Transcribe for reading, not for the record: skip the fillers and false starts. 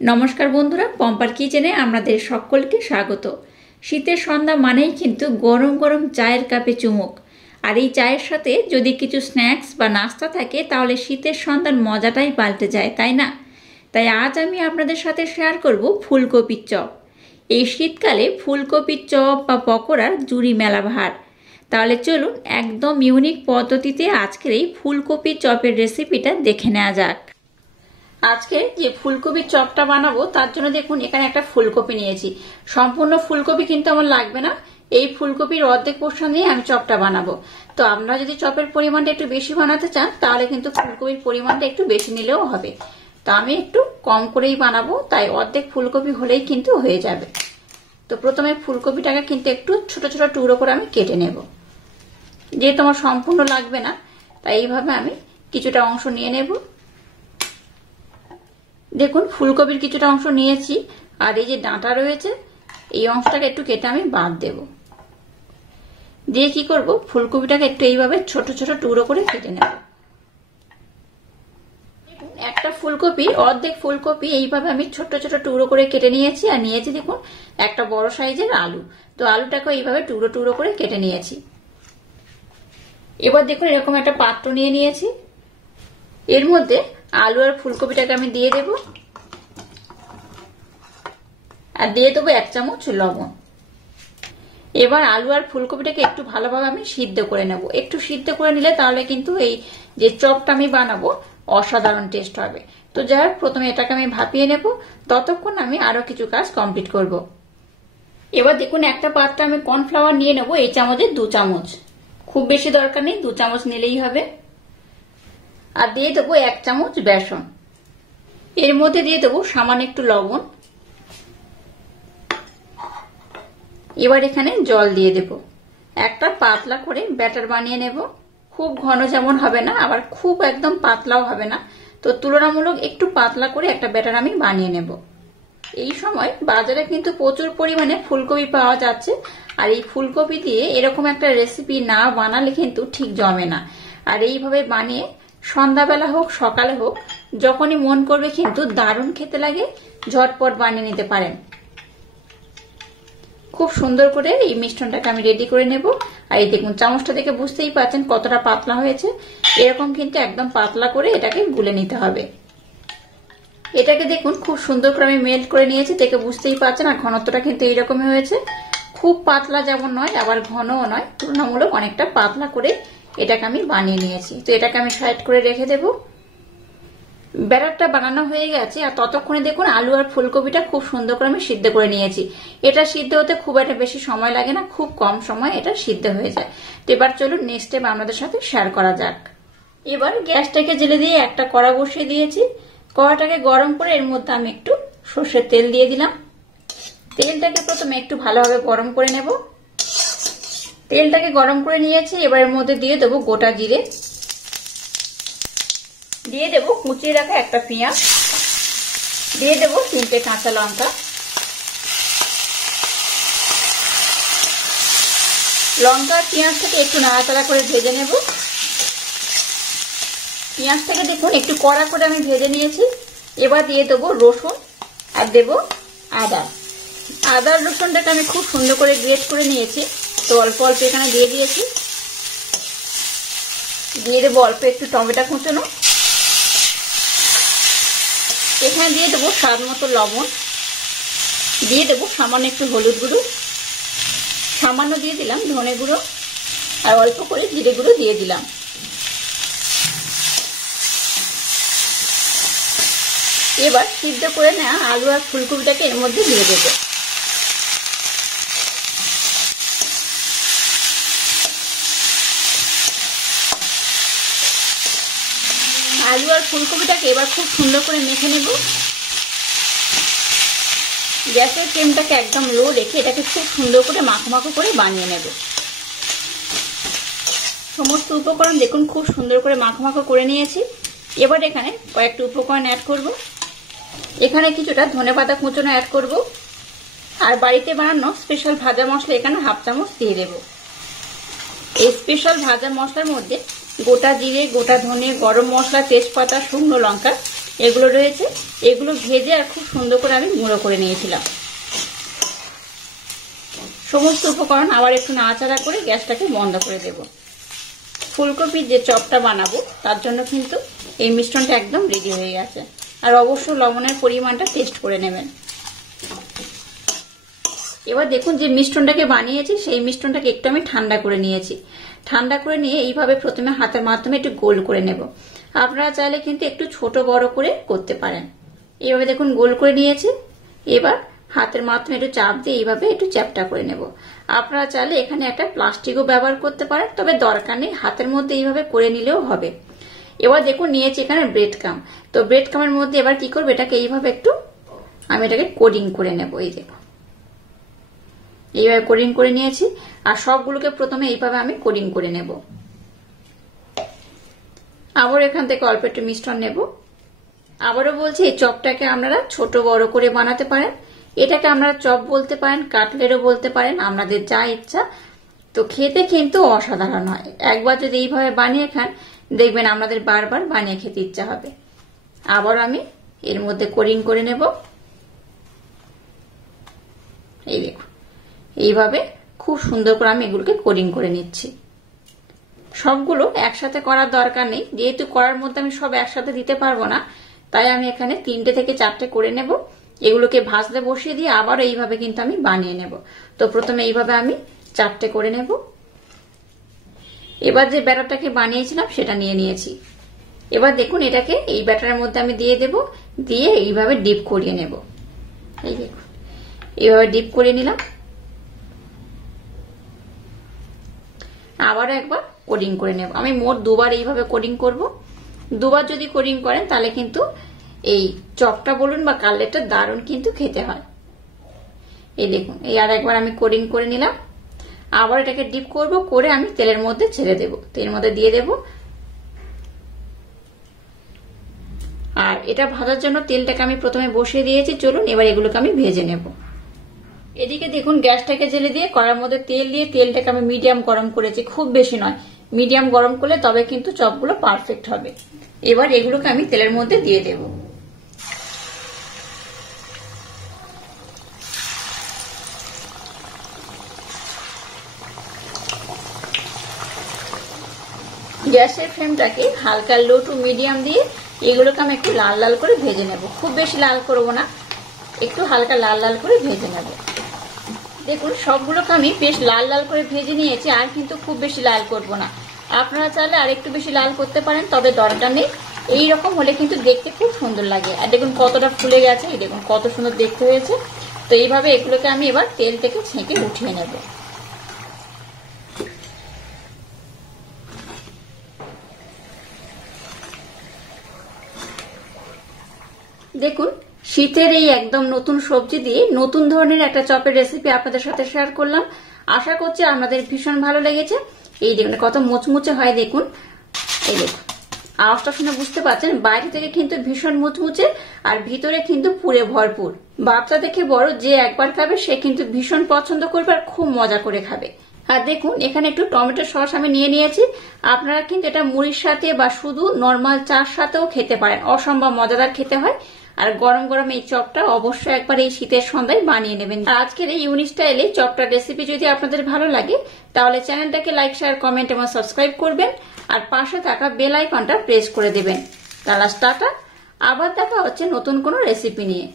নমস্কার বন্ধুরা, পম্পার কিচেনে আপনাদের সকলকে স্বাগত। শীতের সন্ধ্যা মানেই কিন্তু গরম গরম চায়ের কাপে চুমুক। আর এই চায়ের সাথে যদি কিছু স্ন্যাক্স বা নাস্তা থাকে তাহলে শীতের সন্ধ্যার মজাটাই পাল্টে যায়, তাই না? তাই আজ আমি আপনাদের সাথে শেয়ার করব ফুলকপির চপ। এই শীতকালে ফুলকপির চপ বা পকোড়ার জুড়ি মেলা ভার। তাহলে চলুন একদম ইউনিক পদ্ধতিতে আজকের এই ফুলকপির চপের রেসিপিটা দেখে নেওয়া যাক। আজকে যে ফুলকপির চপটা বানাবো তার জন্য দেখুন এখানে একটা ফুলকপি নিয়েছি। সম্পূর্ণ ফুলকপি কিন্তু আমার লাগবে না, এই ফুলকপির অর্ধেক পোর্শন নিয়ে আমি চপটা বানাবো। তো আপনারা যদি চপের পরিমাণটা একটু বেশি বানাতে চান তাহলে কিন্তু ফুলকপির পরিমাণটা একটু বেশি নিলেও হবে। তো আমি একটু কম করেই বানাবো, তাই অর্ধেক ফুলকপি হলেই কিন্তু হয়ে যাবে। তো প্রথমে ফুলকপিটাকে কিন্তু একটু ছোট ছোট টুকরো করে আমি কেটে নেব। যেহেতু আমার সম্পূর্ণ লাগবে না তাই এইভাবে আমি কিছুটা অংশ নিয়ে নেব। দেখুন ফুলকপির কিছুটা অংশ নিয়েছি, আর এই যে ডাঁটা রয়েছে এই অংশটাকে একটু কেটে আমি বাদ দেব। দিয়ে কি করব, ফুলকপিটাকে একটু এইভাবে ছোট ছোট টুকরো করে কেটে নেব। একটা ফুলকপির অর্ধেক ফুলকপি এইভাবে আমি ছোট ছোট টুকরো করে কেটে নিয়েছি। আর নিয়েছি দেখুন একটা বড় সাইজের আলু। তো আলুটাকে এইভাবে টুকরো টুকরো করে কেটে নিয়েছি। এবার দেখুন এরকম একটা পাত্র নিয়ে নিয়েছি, এর মধ্যে আলু আর ফুলকপিটাকে আমি দিয়ে দেব। আর দিয়ে দেবো 1 চামচ লবণ। এবার আলু আর ফুলকপিটাকে একটু ভালোভাবে আমি সিদ্ধ করে নেব। একটু সিদ্ধ করে নিলে তাহলে কিন্তু এই যে চপটা আমি বানাবো অসাধারণ টেস্ট হবে। তো যাই হোক, প্রথমে এটাকে আমি ভাপিয়ে নেব, ততক্ষণ আমি আরো কিছু কাজ কমপ্লিট করব। এবার দেখুন একটা পাত্রে আমি কর্নফ্লাওয়ার নিয়ে নেব, এই চামচের 2 চামচ। খুব বেশি দরকার নেই, 2 চামচ নিলেই হবে। আর দিয়ে দেবো 1 চামচ বেসন। এর মধ্যে দিয়ে দেবো সামান্য একটু লবণ। এবার এখানে জল দিয়ে দেব। একটা পাতলা করে ব্যাটার বানিয়ে নেব। খুব ঘন যেমন হবে না, আবার খুব একদম পাতলাও হবে না। তো তুলনামূলক একটু পাতলা করে একটা ব্যাটার আমি বানিয়ে নেব। এই সময় বাজারে কিন্তু প্রচুর পরিমাণে ফুলকপি পাওয়া যাচ্ছে, আর এই ফুলকপি দিয়ে এরকম একটা রেসিপি না বানালে কিন্তু ঠিক জমে না। আর এইভাবে বানিয়ে সন্ধ্যাবেলা হোক সকালে হোক যখনই মন করবে কিন্তু দারুণ খেতে লাগে, ঝটপট বানিয়ে নিতে পারেন। খুব সুন্দর করে এই মিশ্রণটাকে আমি রেডি করে নেব। আর এই দেখুন চামচটা দেখে বুঝতেই পারছেন কতটা পাতলা হয়েছে। এরকম কিন্তু একদম পাতলা করে এটাকে গুলে নিতে হবে। এটাকে দেখুন খুব সুন্দর করে আমি মেল্ট করে নিয়েছি, দেখে বুঝতেই পারছেন। আর ঘনত্বটা কিন্তু এইরকমই হয়েছে, খুব পাতলা যেমন নয় আবার ঘনও নয়, তুলনামূলক অনেকটা পাতলা করে এটাকে আমি বানিয়ে নিয়েছি। তো এটাকে আমি সাইড করে রেখে দেব। ব্যাটারটা বানানো হয়ে গেছে, আর ততক্ষণে দেখুন আলু আর ফুলকপিটা খুব সুন্দর করে আমি সিদ্ধ করে নিয়েছি। এটা সিদ্ধ হতে খুব একটা বেশি সময় লাগে না, খুব কম সময় এটা সিদ্ধ হয়ে যায়। তো এবার চলুন নেক্সট স্টেপ আপনাদের সাথে শেয়ার করা যাক। এবার গ্যাসটাকে জেলে দিয়ে একটা কড়া বসিয়ে দিয়েছি। কড়াটাকে গরম করে এর মধ্যে আমি একটু সর্ষের তেল দিয়ে দিলাম। তেলটাকে প্রথমে একটু ভালোভাবে গরম করে নেব। তেলটাকে গরম করে নিয়েছি, এবার এর মধ্যে দিয়ে দেবো গোটা জিরে, দিয়ে দেবো কুচিয়ে রাখা একটা পেঁয়াজ, দিয়ে দেবো 3টে কাঁচা লঙ্কা। লঙ্কা আর পেঁয়াজটাকে একটু নাড়াচাড়া করে ভেজে নেব। পেঁয়াজটাকে দেখুন একটু কড়া করে আমি ভেজে নিয়েছি। এবার দিয়ে দেবো রসুন আর দেবো আদা। আদা রসুনটাকে আমি খুব সুন্দর করে গ্রেট করে নিয়েছি। তো অল্প অল্প এখানে দিয়ে দিয়েছি। দিয়ে দেবো অল্প একটু টমেটো কুচনো। এখানে দিয়ে দেবো স্বাদ মতো লবণ, দিয়ে দেবো সামান্য একটু হলুদ গুঁড়ো, সামান্য দিয়ে দিলাম ধনে গুঁড়ো, আর অল্প করে জিরে গুঁড়ো দিয়ে দিলাম। এবার সিদ্ধ করে নেওয়া আলু আর ফুলকপিটাকে এর মধ্যে দিয়ে দেব। আলু আর ফুলকপিটাকে এবার খুব সুন্দর করে মেখে নেব। গ্যাসের ফ্লেমটাকে একদম লো রেখে এটাকে খুব সুন্দর করে মাখো মাখো করে বানিয়ে নেব। সমস্ত উপকরণ দেখুন খুব সুন্দর করে মাখো মাখো করে নিয়েছি। এবার এখানে কয়েকটা উপকরণ অ্যাড করব। এখানে কিছুটা ধনেপাতা কুচনো অ্যাড করব, আর বাড়িতে বানানো স্পেশাল ভাজা মশলা এখানে 1/2 চামচ দিয়ে দেব। এই স্পেশাল ভাজা মশলার মধ্যে গোটা জিরে, গোটা ধনে, গরম মশলা, তেজপাতা, শুকনো লঙ্কা এগুলো রয়েছে, এগুলো ভেজে আর খুব সুন্দর করে আমি গুঁড়ো করে নিয়েছিলাম। সমস্ত উপকরণ আবার একটু নাড়াচাড়া করে গ্যাসটাকে বন্ধ করে দেব। ফুলকপির যে চপটা বানাবো তার জন্য কিন্তু এই মিশ্রণটা একদম রেডি হয়ে গেছে। আর অবশ্যই লবণের পরিমাণটা টেস্ট করে নেবেন। এবার দেখুন যে মিশ্রণটাকে বানিয়েছি সেই মিশ্রণটাকে একটু আমি ঠান্ডা করে নিয়েছি। ঠান্ডা করে নিয়ে এইভাবে প্রথমে হাতের মাধ্যমে একটু গোল করে নেব। আপনারা চাইলে কিন্তু একটু ছোট বড় করে করতে পারেন। এইভাবে দেখুন গোল করে নিয়েছি। এবার হাতের মাধ্যমে একটু চাপ দিয়ে এইভাবে একটু চ্যাপটা করে নেব। আপনারা চাইলে এখানে একটা প্লাস্টিকও ব্যবহার করতে পারেন, তবে দরকার নেই, হাতের মধ্যে এইভাবে করে নিলেও হবে। এবার দেখুন নিয়েছি এখানে ব্রেড ক্রাম। তো ব্রেড ক্রামের মধ্যে এবার কি করবো, এটাকে এইভাবে একটু আমি এটাকে কোডিং করে নেব। এই দেখুন এইভাবে কোডিং করে নিয়েছি। আর সবগুলোকে প্রথমে এইভাবে আমি কোডিং করে নেব। আবার এখান থেকে অল্প একটু মিশ্রণ নেব। আবারও বলছি এই চপটাকে আপনারা ছোট বড় করে বানাতে পারেন। এটাকে আপনারা চপ বলতে পারেন, কাটলেটও বলতে পারেন, আপনাদের যা ইচ্ছা। তো খেতে কিন্তু অসাধারণ হয়। একবার যদি এইভাবে বানিয়ে খান দেখবেন আপনাদের বারবার বানিয়ে খেতে ইচ্ছা হবে। আবার আমি এর মধ্যে কোডিং করে নেব। এই দেখুন এইভাবে খুব সুন্দর করে আমি এগুলোকে কোডিং করে নিচ্ছি। সবগুলো একসাথে করার দরকার নেই, যেহেতু করার মধ্যে আমি সব একসাথে দিতে পারবো না, তাই আমি এখানে 3টে থেকে 4টে করে নেব। এগুলোকে ভাজতে বসিয়ে দিয়ে আবার এইভাবে কিন্তু আমি বানিয়ে নেব। তো প্রথমে এইভাবে আমি 4টে করে নেব। এবার যে ব্যাটারটাকে বানিয়েছিলাম সেটা নিয়ে নিয়েছি। এবার দেখুন এটাকে এই ব্যাটারের মধ্যে আমি দিয়ে দেব, দিয়ে এইভাবে ডিপ করিয়ে নেব। এই দেখুন এইভাবে ডিপ করে নিলাম। আবার একবার কোডিং করে নেব। আমি মোট দুবার এইভাবে কোডিং করব। দুবার যদি কোডিং করেন তাহলে কিন্তু এই চপটা বলুন বা কাটলেটটা দারুণ কিন্তু খেতে হয়। এই দেখুন এই আর একবার আমি কোডিং করে নিলাম। আবার এটাকে ডিপ করব, করে আমি তেলের মধ্যে ছেড়ে দেব। তেলের মধ্যে দিয়ে দেব। আর এটা ভাজার জন্য তেলটাকে আমি প্রথমে বসিয়ে দিয়েছি। চলুন এবার এগুলোকে আমি ভেজে নেব। এদিকে দেখুন গ্যাসটাকে জেলে দিয়ে কড়ার মধ্যে তেল দিয়ে তেলটাকে আমি মিডিয়াম গরম করেছি, খুব বেশি নয়, মিডিয়াম গরম করলে তবে কিন্তু চপগুলো পারফেক্ট হবে। এবার এগুলোকে আমি তেলের মধ্যে দিয়ে দেব। গ্যাসের ফ্লেমটাকে হালকা লো টু মিডিয়াম দিয়ে এগুলোকে আমি একটু লাল লাল করে ভেজে নেব। খুব বেশি লাল করব না, একটু হালকা লাল লাল করে ভেজে নেব। দেখুন সবগুলোকে আমি বেশ লাল লাল করে ভেজে নিয়েছি, আর কিন্তু খুব বেশি লাল করব না। আপনারা চাইলে আর একটু বেশি লাল করতে পারেন, তবে দরকার নেই। এইরকম হলে কিন্তু দেখতে খুব সুন্দর লাগে। আর দেখুন কতটা ফুলে গেছে, এই দেখুন কত সুন্দর দেখতে হয়েছে। তো এইভাবে এগুলোকে আমি এবার তেল থেকে ছেঁকে উঠিয়ে নেব। দেখুন শীতের এই একদম নতুন সবজি দিয়ে নতুন ধরনের একটা চপের রেসিপি আপনাদের সাথে শেয়ার করলাম। আশা করছি আপনাদের ভীষণ ভালো লেগেছে। এই দেখুন কত মুচমুচে হয়, দেখুন এই দেখুন আওয়াজটা শুনে বুঝতে পারছেন, বাইরে থেকে কিন্তু ভীষণ মুচমুচে আর ভিতরে কিন্তু পুরে ভরপুর। বাচ্চা থেকে বড় যে একবার খাবে সে কিন্তু ভীষণ পছন্দ করবে আর খুব মজা করে খাবে। আর দেখুন এখানে একটু টমেটো সস আমি নিয়ে নিয়েছি। আপনারা কিন্তু এটা মুড়ির সাথে বা শুধু নর্মাল চার সাথেও খেতে পারেন, অসম্ভব মজাদার খেতে হয়। আর গরম গরম এই চপটা অবশ্যই একবার এই শীতের সন্ধ্যায় বানিয়ে নেবেন। আজকের এই ইউনিক স্টাইলে চপটার রেসিপি যদি আপনাদের ভালো লাগে তাহলে চ্যানেলটাকে লাইক, শেয়ার, কমেন্ট এবং সাবস্ক্রাইব করবেন। আর পাশে থাকা বেল আইকনটা প্রেস করে দেবেন। টাটা, আবার দেখা হচ্ছে নতুন কোনো রেসিপি নিয়ে।